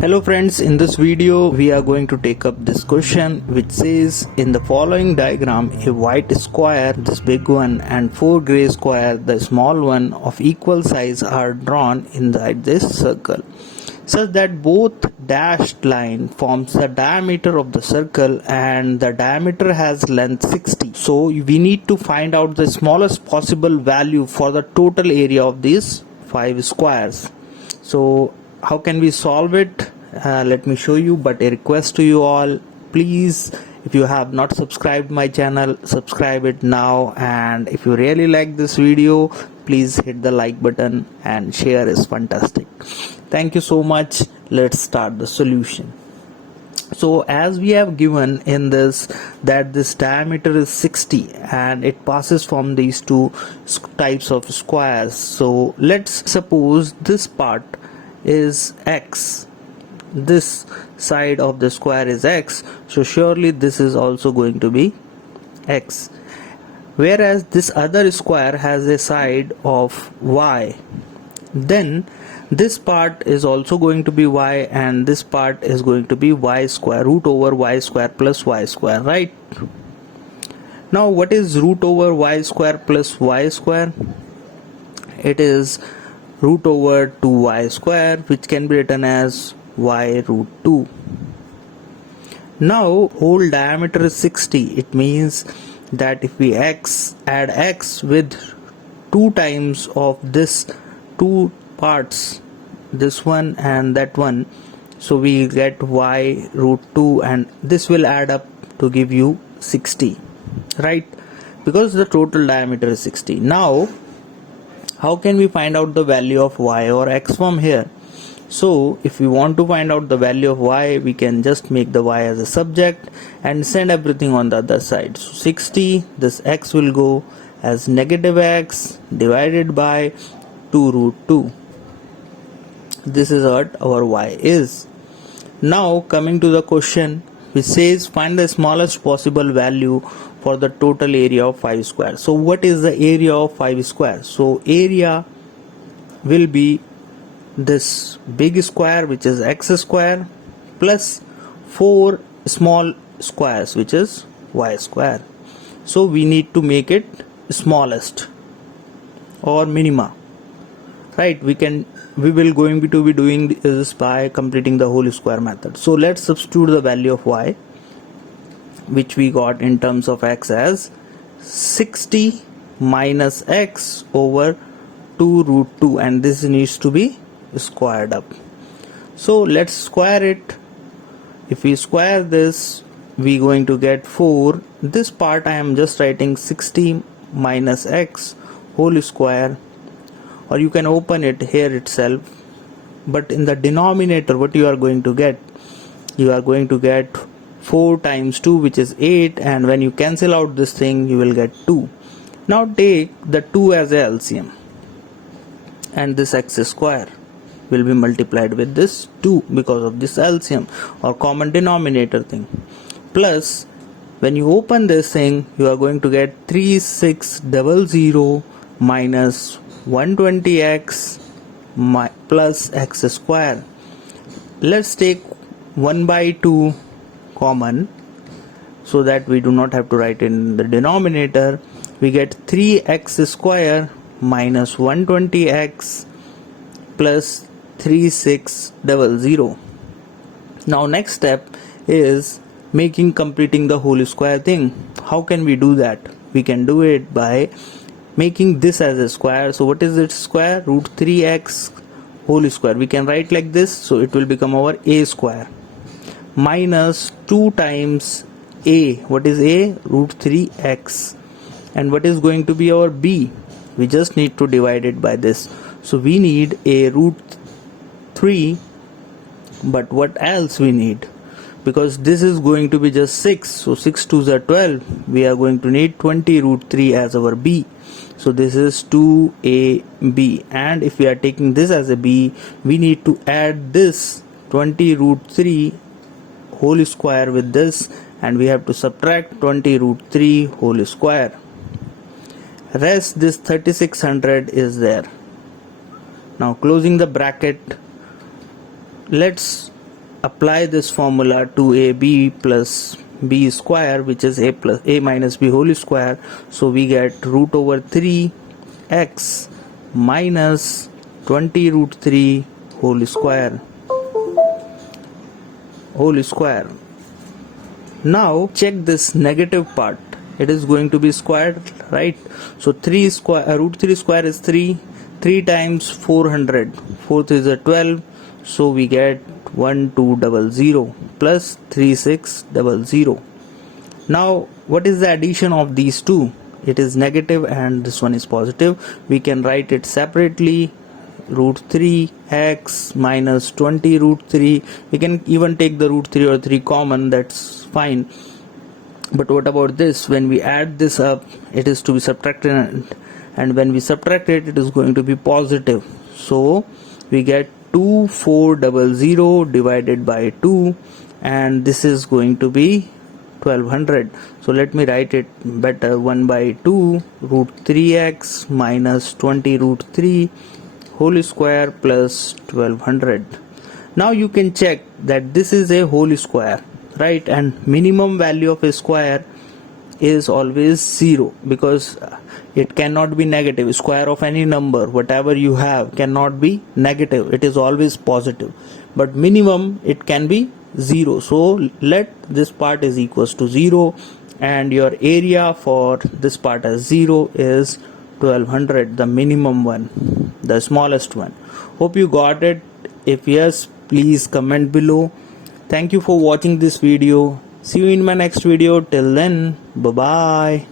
Hello friends, in this video we are going to take up this question which says in the following diagram a white square, this big one, and 4 grey square, the small one, of equal size are drawn inside this circle such that both dashed line forms the diameter of the circle and the diameter has length 60. So we need to find out the smallest possible value for the total area of these 5 squares. So how can we solve it? Let me show you, but a request to you all, please, if you have not subscribed my channel, subscribe it now, and if you really like this video, please hit the like button, and share is fantastic. Thank you so much. Let's start the solution. So as we have given in this that this diameter is 60 and it passes from these two types of squares, so let's suppose this part is x, this side of the square is x, so surely this is also going to be x, whereas this other square has a side of y, then this part is also going to be y and this part is going to be y square, root over y square plus y square, right? Now what is root over y square plus y square? It is root over 2y square, which can be written as y root 2. Now whole diameter is 60. It means that if we add x with 2 times of this two parts, this one and that one, so we get y root 2, and this will add up to give you 60, right? Because the total diameter is 60. Now how can we find out the value of y or x from here? So if we want to find out the value of y, we can just make the y as a subject and send everything on the other side. So 60, this x will go as negative x divided by 2 root 2. This is what our y is. Now coming to the question which says find the smallest possible value for the total area of 5 squares. So what is the area of 5 squares? So area will be this big square, which is x square, plus 4 small squares, which is y square. So we need to make it smallest or minima, right? We will going to be doing this by completing the whole square method. So let's substitute the value of y, which we got in terms of x as 60 minus x over 2 root 2, and this needs to be squared up. So let's square it. If we square this, we going to get 4. This part I am just writing 60 minus x whole square, or you can open it here itself, but in the denominator what you are going to get? You are going to get 4 times 2, which is 8, and when you cancel out this thing you will get 2. Now take the 2 as a LCM, and this x square will be multiplied with this 2 because of this LCM or common denominator thing. Plus when you open this thing, you are going to get 3600 minus 120x plus x square. Let's take 1 by 2 common so that we do not have to write in the denominator. We get 3x square minus 120x plus 3600. Now next step is completing the whole square thing. How can we do that? We can do it by making this as a square. So what is its square? Root 3x whole square. We can write like this, so it will become our a square minus 2 times a. What is a? Root 3x. And what is going to be our b? We just need to divide it by this. So we need a root 3, but what else we need? Because this is going to be just 6, so 6 2s are 12. We are going to need 20 root 3 as our b. So this is 2ab, and if we are taking this as a b, we need to add this 20 root 3 whole square with this, and we have to subtract 20 root 3 whole square. Rest this 3600 is there. Now closing the bracket, let's apply this formula to AB plus B square, which is A minus B whole square. So we get root over 3x minus 20 root 3 whole square. Now check this negative part. It is going to be squared, right? So root 3 square is 3. 3 times 400. 4 is a 12. So we get 1200 plus 3600. Now what is the addition of these two? It is negative and this one is positive. We can write it separately. Root 3x minus 20 root 3. We can even take the root 3 or 3 common, that's fine. But what about this? When we add this up, it is to be subtracted, and when we subtract it, it is going to be positive. So we get 2400 divided by 2, and this is going to be 1200. So let me write it better. 1 by 2 root 3x minus 20 root 3 whole square plus 1200. Now you can check that this is a whole square, right? And minimum value of a square is always 0, because it cannot be negative. Square of any number, whatever you have, cannot be negative. It is always positive. But minimum, it can be 0. So let this part is equals to 0, and your area for this part as 0 is 1200, the minimum one, the smallest one. Hope you got it. If yes, please comment below. Thank you for watching this video. See you in my next video. Till then, bye bye.